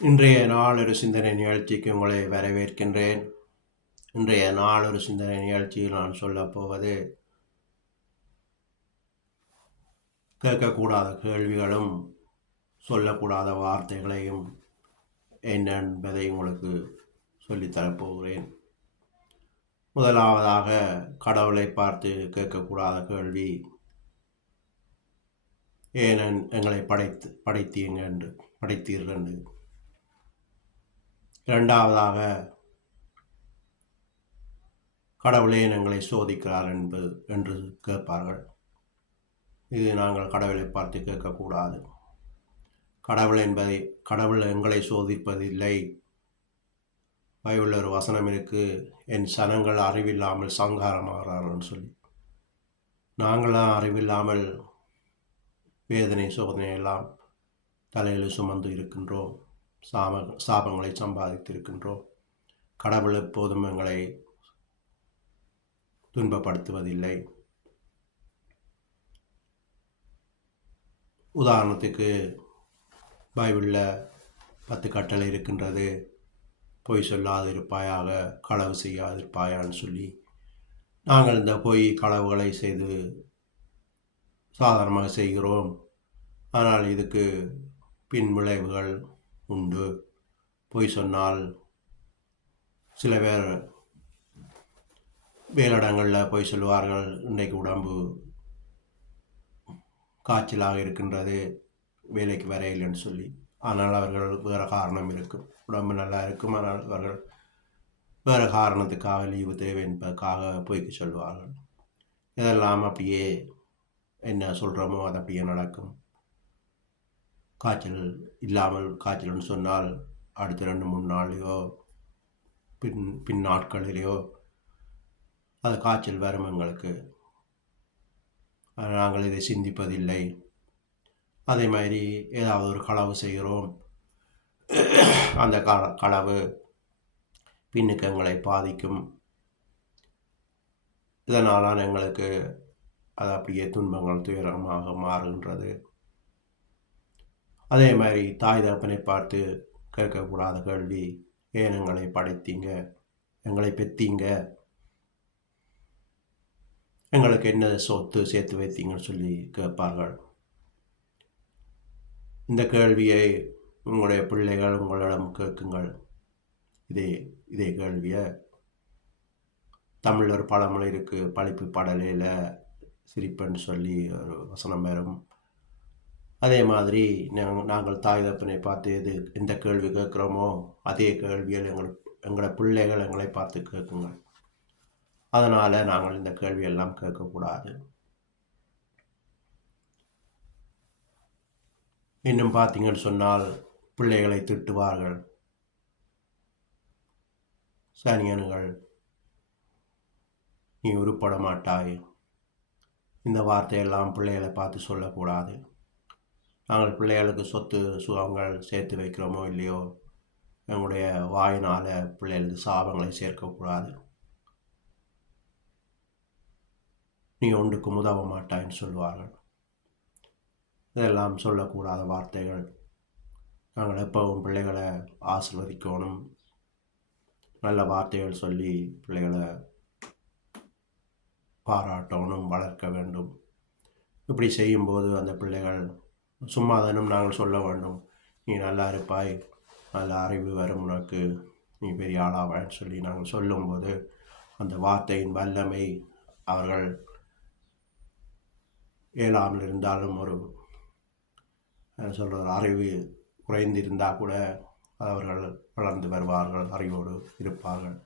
இன்றைய நாளொரு சிந்தனை நிகழ்ச்சிக்கு உங்களை வரவேற்கின்றேன். இன்றைய நாளொரு சிந்தனை நிகழ்ச்சியில் நான் சொல்லப்போவது கேட்கக்கூடாத கேள்விகளும் சொல்லக்கூடாத வார்த்தைகளையும் என்ன என்பதை உங்களுக்கு சொல்லித்தரப்போகிறேன். முதலாவதாக கடவுளை பார்த்து கேட்கக்கூடாத கேள்வி, ஏன் எங்களை படைத்தீர்கள் என்று. இரண்டாவதாக, கடவுளே எங்களை சோதிக்கிறார் என்று கேட்பார்கள். இது நாங்கள் கடவுளை பார்த்து கேட்கக்கூடாது. கடவுள் எங்களை சோதிப்பதில்லை. பைபிளில் ஒரு வசனம் இருக்கு, என் சனங்கள் அறிவில்லாமல் சங்காரமாகிறார்கள் சொல்லி. நாங்களாம் அறிவில்லாமல் வேதனை சோதனை எல்லாம் தலையில் சுமந்து இருக்கின்றோம். சாபங்களை சம்பாதித்திருக்கின்றோம். கடவுள் எப்போதும் எங்களை துன்பப்படுத்துவதில்லை. உதாரணத்துக்கு பைபிளில் 10 கட்டளை இருக்கின்றது. பொய் சொல்லாதிருப்பாயாக, களவு செய்யாதிருப்பாயான்னு சொல்லி. நாங்கள் இந்த பொய் களவுகளை செய்து சாதாரணமாக செய்கிறோம். ஆனால் இதுக்கு பின் விளைவுகள் உண்டு. பொய் சொன்னால் சில பேர் வேலிடங்களில் பொய் சொல்லுவார்கள், இன்றைக்கு உடம்பு காய்ச்சலாக இருக்கின்றது, வேலைக்கு வரையில்லைன்னு சொல்லி. ஆனால் அவர்கள் வேறு காரணம் இருக்கும். உடம்பு நல்லா இருக்கும், ஆனால் அவர்கள் வேறு காரணத்துக்காக லீவு தேவை என்பதற்காக பொய்க்கு சொல்லுவார்கள். இதெல்லாம் அப்படியே என்ன சொல்கிறோமோ அது அப்படியே நடக்கும். காய்ச்சல்னு சொன்னால் அடுத்த 2-3 நாளையோ பின் நாட்களிலேயோ அது காய்ச்சல் வரும் எங்களுக்கு. நாங்கள் இதை சிந்திப்பதில்லை. அதே மாதிரி ஏதாவது ஒரு களவு செய்கிறோம், அந்த களவு பின்னுக்கு எங்களை பாதிக்கும். இதனால் எங்களுக்கு அது அப்படியே துன்பங்கள் துயரமாக மாறுகின்றது. அதே மாதிரி தாய் தகப்பனை பார்த்து கேட்கக்கூடாத கேள்வி, ஏன் எங்களை படைத்தீங்க, எங்களை பெற்றீங்க, எங்களுக்கு என்ன சொத்து சேர்த்து வைத்தீங்கன்னு சொல்லி கேட்பார்கள். இந்த கேள்வியை உங்களுடைய பிள்ளைகள் உங்களிடம் கேட்குங்கள். இதே கேள்வியை தமிழில் ஒரு பழமொழி இருக்குது, பழிப்பு படலையில் சிரிப்புன்னு சொல்லி ஒரு வசனம் வரும். அதே மாதிரி நாங்கள் தாய் தகப்பனை பார்த்து எந்த கேள்வி கேட்குறோமோ அதே கேள்வியில் எங்களோட பிள்ளைகள் எங்களை பார்த்து கேட்குங்கள். அதனால் நாங்கள் இந்த கேள்வியெல்லாம் கேட்கக்கூடாது. இன்னும் பார்த்தீங்கன்னு சொன்னால் பிள்ளைகளை திட்டுவார்கள். சனியன்கள், நீ உருப்பட மாட்டாய், இந்த வார்த்தையெல்லாம் பிள்ளைகளை பார்த்து சொல்லக்கூடாது. நாங்கள் பிள்ளைகளுக்கு சொத்து சுகங்கள் சேர்த்து வைக்கிறோமோ இல்லையோ, எங்களுடைய வாயினால் பிள்ளைகளுக்கு சாபங்களை சேர்க்கக்கூடாது. நீ ஒன்றுக்கும் உதவ மாட்டாய்ன்னு சொல்லுவார்கள். இதெல்லாம் சொல்லக்கூடாத வார்த்தைகள். நாங்கள் எப்பவும் பிள்ளைகளை ஆசீர்வதிக்கணும், நல்ல வார்த்தைகள் சொல்லி பிள்ளைகளை பாராட்டணும், வளர்க்க வேண்டும். இப்படி செய்யும்போது அந்த பிள்ளைகள் சும்மாதானும் நாங்கள் சொல்ல வேண்டும், நீ நல்லா இருப்பாய், நல்ல அறிவு வரும் உனக்கு, நீ பெரிய ஆளாவான்னு சொல்லி நாங்கள் சொல்லும்போது அந்த வார்த்தையின் வல்லமை அவர்கள் இயலாமல் இருந்தாலும் ஒரு சொல்கிற அறிவு குறைந்திருந்தால் கூட அவர்கள் வளர்ந்து வருவார்கள், அறிவோடு இருப்பார்கள்.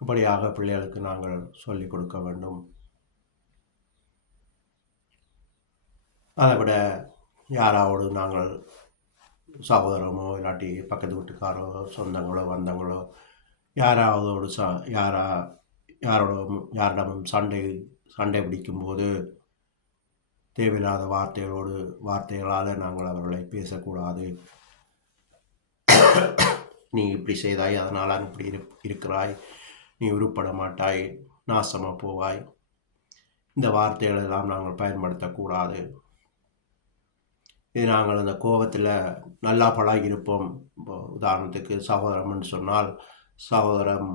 இப்படியாக பிள்ளைகளுக்கு நாங்கள் சொல்லிக் கொடுக்க வேண்டும். அதை விட யாராவோடு நாங்கள் சகோதரமோ இல்லாட்டி பக்கத்து வீட்டுக்காரோ சொந்தங்களோ வந்தங்களோ யாராவதோடு யாரிடமும் சண்டை பிடிக்கும்போது தேவையில்லாத வார்த்தைகளால் நாங்கள் அவர்களை பேசக்கூடாது. நீ இப்படி செய்தாய், அதனால் இப்படி இருக்கிறாய், நீ உருப்பட மாட்டாய், நாசமாக போவாய், இந்த வார்த்தைகளெல்லாம் நாங்கள் பயன்படுத்தக்கூடாது. இது நாங்கள் அந்த கோபத்தில் நல்லா பழகியிருப்போம். இப்போ உதாரணத்துக்கு சகோதரம்னு சொன்னால் சகோதரம்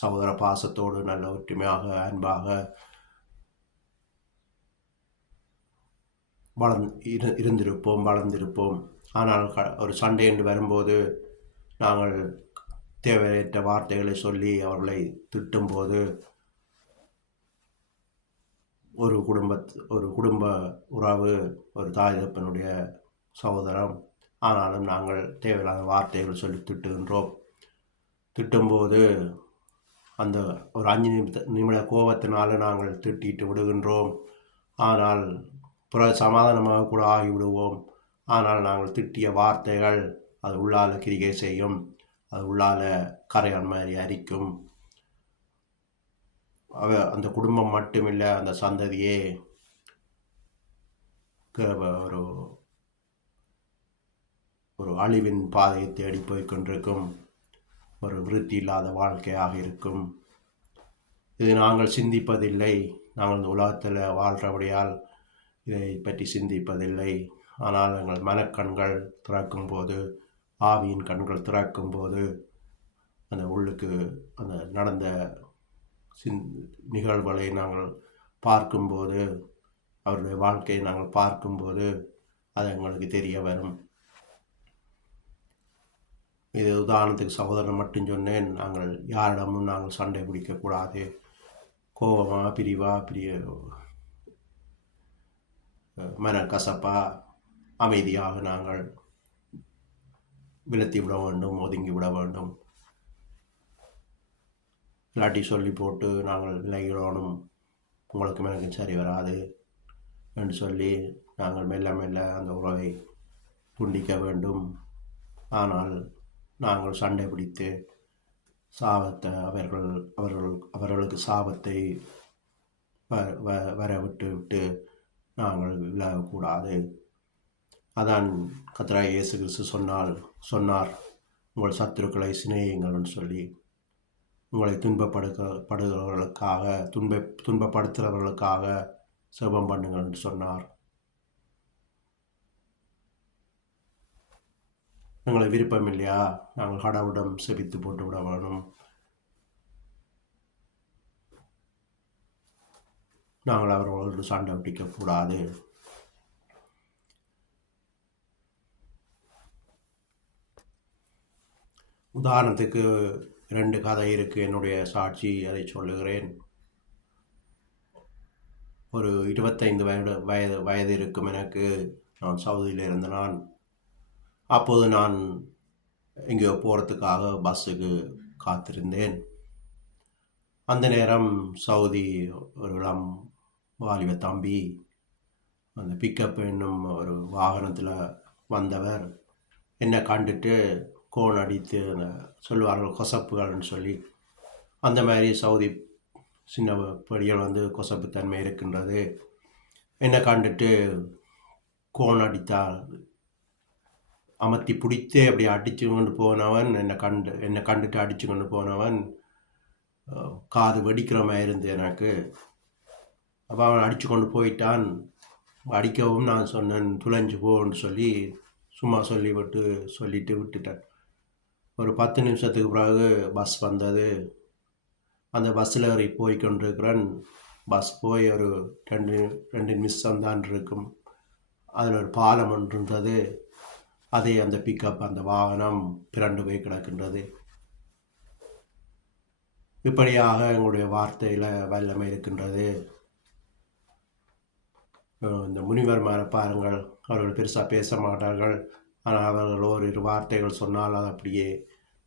சகோதர பாசத்தோடு நல்ல ஒற்றுமையாக அன்பாக இருந்திருப்போம், வளர்ந்திருப்போம். ஆனால் ஒரு சண்டை என்று வரும்போது நாங்கள் தேவையற்ற வார்த்தைகளை சொல்லி அவர்களை திட்டும்போது ஒரு குடும்ப உறவு, ஒரு தாய் தகப்பனுடைய சகோதரம், ஆனாலும் நாங்கள் தேவையில்லாத வார்த்தைகள் சொல்லி திட்டுகின்றோம். திட்டும்போது அந்த ஒரு 5 நிமிட கோபத்தினால நாங்கள் திட்டிட்டு விடுகின்றோம். ஆனால் சமாதானமாக கூட ஆகிவிடுவோம். ஆனால் நாங்கள் திட்டிய வார்த்தைகள் அது உள்ளால கிரிகை செய்யும், அது உள்ளால கரையான் மாதிரி அரிக்கும். அந்த குடும்பம் மட்டுமில்லை, அந்த சந்ததியே ஒரு ஒரு அழிவின் பாதையை தேடி போய் கொண்டிருக்கும், ஒரு விருத்தி இல்லாத வாழ்க்கையாக இருக்கும். இது நாங்கள் சிந்திப்பதில்லை. நாங்கள் இந்த உலகத்தில் வாழ்கிறபடியால் இதை பற்றி சிந்திப்பதில்லை. ஆனால் எங்கள் மனக்கண்கள் திறக்கும் போது, ஆவியின் கண்கள் திறக்கும் போது, அந்த உள்ளுக்கு அந்த நடந்த நிகழ்வுகளை நாங்கள் பார்க்கும்போது, அவருடைய வாழ்க்கையை நாங்கள் பார்க்கும்போது அது எங்களுக்கு தெரிய வரும். இது உதாரணத்துக்கு சகோதரன் மட்டும் சொன்னேன். நாங்கள் யாரிடமும் நாங்கள் சண்டை பிடிக்கக்கூடாது. கோபமாக மனக்கசப்பா அமைதியாக நாங்கள் விலத்தி விட வேண்டும், ஒதுங்கி விட வேண்டும். இல்லாட்டி சொல்லி போட்டு நாங்கள் விலகிடணும், உங்களுக்கும் எனக்கும் சரி வராது என்று சொல்லி நாங்கள் மெல்ல மெல்ல அந்த உறவை துண்டிக்க வேண்டும். ஆனால் நாங்கள் சண்டை பிடித்து சாபத்தை அவர்களுக்கு சாபத்தை வர விட்டு நாங்கள் விலகக்கூடாது. அதான் கர்த்தராகிய இயேசு கிறிஸ்து சொன்னார், உங்கள் சத்துருக்களை சிநேகிங்கள்னு சொல்லி. உங்களை துன்பப்படுத்துகிறவர்களுக்காக செபம் பண்ணுங்கள் என்று சொன்னார். எங்களை விருப்பம் இல்லையா, நாங்கள் கடவுளிடம் செபித்து போட்டு விட வேணும். நாங்கள் அவர்களோடு சண்டை பிடிக்கக்கூடாது. உதாரணத்துக்கு 2 கதை இருக்குது. என்னுடைய சாட்சி, அதை சொல்லுகிறேன். ஒரு 25 வயது இருக்கும் எனக்கு. நான் சவுதியில் இருந்த நான். அப்போது நான் எங்கேயோ போகிறதுக்காக பஸ்ஸுக்கு காத்திருந்தேன். அந்த நேரம் சவுதி ஒரு இளம் வாலிப தம்பி அந்த பிக்கப் என்னும் ஒரு வாகனத்தில் வந்தவர் என்னை கண்டுட்டு கோன் அடித்து அந்த சொல்லுவார்கள் கொசப்புகள்னு சொல்லி, அந்த மாதிரி சவுதி சின்ன படிகள் வந்து கொசப்புத்தன்மை இருக்கின்றது. என்னை கண்டுட்டு கோன் அடித்தால் அமர்த்தி பிடித்து அப்படி அடித்து கொண்டு போனவன், என்னை கண்டுட்டு அடித்து கொண்டு போனவன் காது வெடிக்கிற மாதிரி இருந்து எனக்கு. அப்போ அவன் அடித்து கொண்டு போயிட்டான். அடிக்கவும் நான் சொன்னேன், துளைஞ்சு போன்னு சொல்லி சும்மா சொல்லிட்டு விட்டுட்டேன். ஒரு 10 நிமிஷத்துக்கு பிறகு பஸ் வந்தது. அந்த பஸ்ஸில் ஏறி போய் கொண்டிருக்கிறேன். பஸ் போய் ஒரு 2 நிமிஷம் தான் இருக்கும். அதில் ஒரு பாலம் ஒன்று இருந்தது. அதே அந்த பிக்கப், அந்த வாகனம் பிறண்டு போய் கிடக்கின்றது. இப்படியாக எங்களுடைய வார்த்தையில் வல்லமை இருக்கின்றது. இந்த முனிவர்மாரை பாருங்கள், அவர்கள் பெருசாக பேச மாட்டார்கள். ஆனால் அவர்கள் ஓரிரு வார்த்தைகள் சொன்னால் அது அப்படியே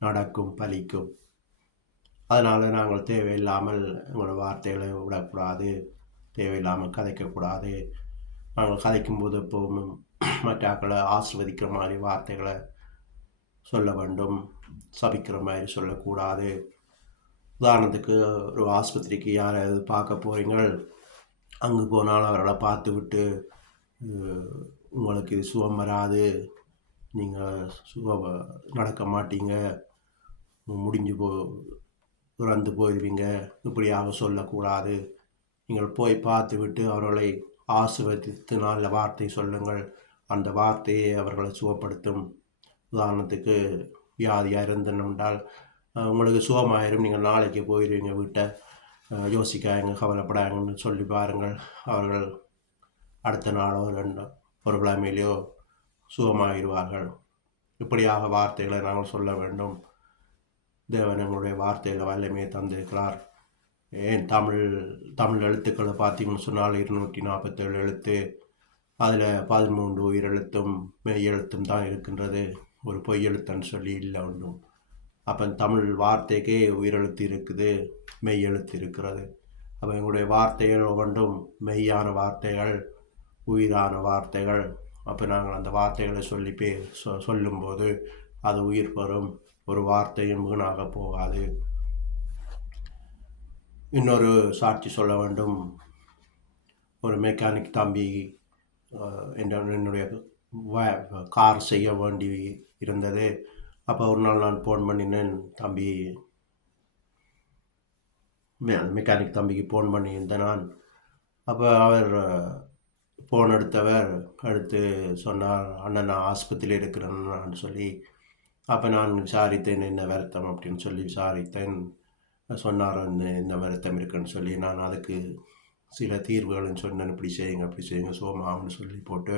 நடக்கும், பலிக்கும். அதனால் நாங்கள் தேவையில்லாமல் எங்களோட வார்த்தைகளை விடக்கூடாது, தேவையில்லாமல் கதைக்கக்கூடாது. நாங்கள் கதைக்கும்போது எப்போவும் மற்றாக்களை ஆசிர்வதிக்கிற மாதிரி வார்த்தைகளை சொல்ல வேண்டும், சபிக்கிற மாதிரி சொல்லக்கூடாது. உதாரணத்துக்கு ஒரு ஆஸ்பத்திரிக்கு யாராவது பார்க்க போகிறீங்கள், அங்கு போனால் அவர்களை பார்த்து விட்டு உங்களுக்கு இது சுகம் வராது, நீங்கள் நடக்க மாட்டீங்க, இறந்து போயிடுவீங்க, இப்படியாக சொல்லக்கூடாது. நீங்கள் போய் பார்த்து விட்டு அவர்களை ஆசீர்வதித்து நல்ல வார்த்தை சொல்லுங்கள். அந்த வார்த்தையே அவர்களை சுகப்படுத்தும். உதாரணத்துக்கு வியாதியாக இருந்தனும்னால் உங்களுக்கு சுகமாயிரும், நீங்கள் நாளைக்கு போயிடுவீங்க வீட்டை, யோசிக்காங்க, கவலைப்படாங்கன்னு சொல்லி பாருங்கள். அவர்கள் அடுத்த நாளோ ஒரு கிழமையிலையோ சுகமாகிடுவார்கள். இப்படியாக வார்த்தைகளை நாங்கள் சொல்ல வேண்டும். தேவன் எங்களுடைய வார்த்தையில் வல்லமையை தந்திருக்கிறார். ஏன் தமிழ் எழுத்துக்களை பார்த்தீங்கன்னு சொன்னால் 247 எழுத்து, அதில் 13 உயிரெழுத்தும் மெய் எழுத்தும் தான் இருக்கின்றது. ஒரு பொய் எழுத்துன்னு சொல்லி இல்லை ஒன்றும். அப்போ தமிழ் வார்த்தைக்கே உயிரெழுத்து இருக்குது, மெய் எழுத்து இருக்கிறது. அப்போ எங்களுடைய வார்த்தைகள் ஒவ்வொன்றும் மெய்யான வார்த்தைகள், உயிரான வார்த்தைகள். அப்போ நாங்கள் அந்த வார்த்தைகளை சொல்லும்போது அது உயிர் பெறும். ஒரு வார்த்தையும் வீணாக போகாது. இன்னொரு சாட்சி சொல்ல வேண்டும். ஒரு மெக்கானிக் தம்பி என்னுடைய கார் செய்ய வேண்டி இருந்தது. அப்போ ஒரு நாள் நான் ஃபோன் பண்ணினேன். தம்பி மெக்கானிக் தம்பிக்கு ஃபோன் பண்ணியிருந்தேன் நான். அப்போ அவர் ஃபோன் எடுத்து சொன்னார், அண்ணன் நான் ஆஸ்பத்திரியில் இருக்கிறேன்னு சொல்லி. அப்போ நான் விசாரித்தேன், என்ன வருத்தம் அப்படின்னு சொல்லி விசாரித்தேன். சொன்னார், இந்த வருத்தம் இருக்குன்னு சொல்லி. நான் அதுக்கு சில தீர்வுகள்னு சொன்னேன், இப்படி செய்யுங்க சோமான்னு சொல்லி போட்டு,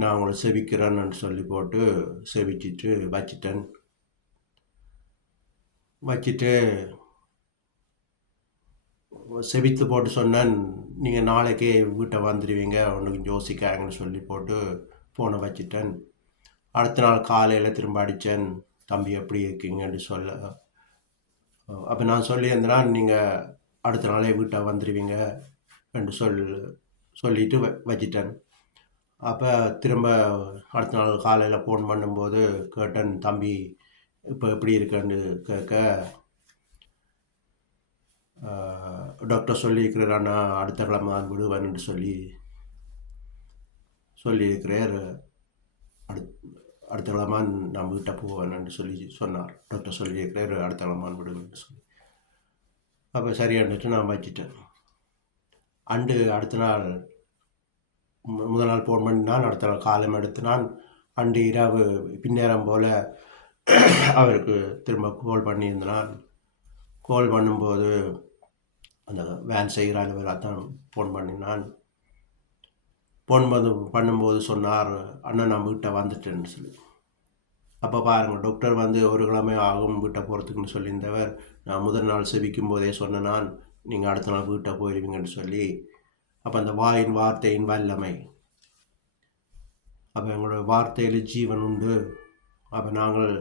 நான் உங்களை செவிக்கிறேன்னு சொல்லி போட்டு செவிச்சிட்டு வச்சுட்டு செவித்து போட்டு சொன்னேன், நீங்கள் நாளைக்கே வீட்டை வந்துடுவீங்க, ஒன்றுக்கு யோசிக்காங்கன்னு சொல்லி போட்டு ஃபோனை வச்சுட்டேன். அடுத்த நாள் காலையில் திரும்ப அடித்தேன், தம்பி எப்படி இருக்கீங்கன்னு சொல்ல. அப்போ நான் சொல்லியிருந்தேன்னா, நீங்கள் அடுத்த நாளே வீட்டை வந்துடுவீங்க என்று சொல்லிட்டு வச்சிட்டேன். அப்போ திரும்ப அடுத்த நாள் காலையில் ஃபோன் பண்ணும்போது கேட்டேன், தம்பி இப்போ எப்படி இருக்கேன்னு கேட்க, டாக்டர் சொல்லியிருக்கிறாண்ணா அடுத்த கிழமை நான் விடுவேன்னு சொல்லியிருக்கிறார். அடுத்த கிழமை நான் வீட்டை போவேன்னு சொன்னார். டாக்டர் சொல்லியிருக்கிறார் அடுத்த கிழமை விடுவேன்னு சொல்லி. அப்போ சரியானுட்டு நான் வச்சிட்டேன். அடுத்த நாள் முதல் நாள் ஃபோன் பண்ணினான், அடுத்த நாள் காலம் எடுத்து நான் இரவு பின்னேரம் போல் அவருக்கு திரும்ப கால் பண்ணியிருந்தான். கால் பண்ணும்போது அந்த வேன் செய்கிற அலுவலராக தான் ஃபோன் பண்ணினான். ஃபோன் பண்ணும்போது சொன்னார், அண்ணன் நான் வீட்டை வந்துட்டேன்னு சொல்லி. அப்போ பாருங்கள், டாக்டர் ஒரு கிழமை ஆகும் வீட்டை போகிறதுக்குன்னு சொல்லியிருந்தவர், நான் முதல் நாள் செவிக்கும் போதே சொன்னேன் நான், நீங்கள் அடுத்த நாள் வீட்டை போயிடுவீங்கன்னு சொல்லி. அப்போ அந்த வார்த்தையின் வல்லமை. அப்போ எங்களோட வார்த்தையில் ஜீவன் உண்டு. அப்போ நாங்கள்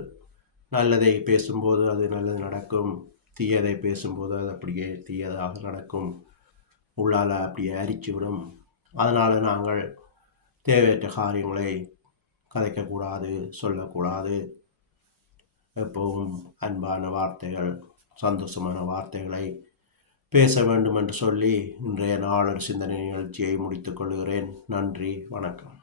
நல்லதை பேசும்போது அது நல்லது நடக்கும், தீயதை பேசும்போது அது அப்படியே தீயதாக நடக்கும், உள்ளால் அப்படியே அரிச்சுவிடும். அதனால் நாங்கள் தேவையற்ற காரியங்களை கதைக்கக்கூடாது, சொல்லக்கூடாது. எப்பவும் அன்பான வார்த்தைகள், சந்தோஷமான வார்த்தைகளை பேச வேண்டும் என்று சொல்லி இன்றைய நாளொரு சிந்தனை நிகழ்ச்சியை முடித்துக் கொள்கிறேன். நன்றி, வணக்கம்.